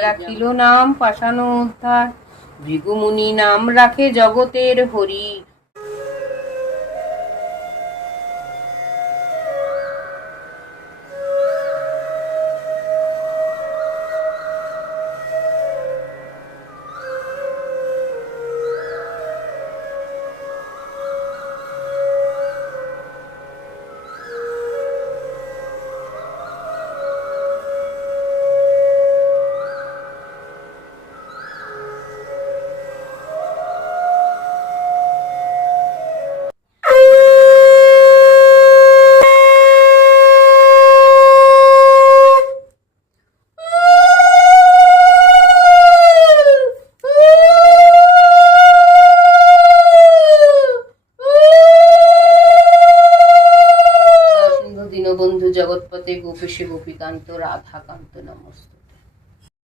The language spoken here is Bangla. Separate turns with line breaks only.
রাখিল নাম পাশানো উদ্ধার ভৃগুমুনি নাম রাখে জগতের হরি। দীনবন্ধু জগৎপতে গোপেশে গোপীকান্ত রাধাকান্ত নমস্ত।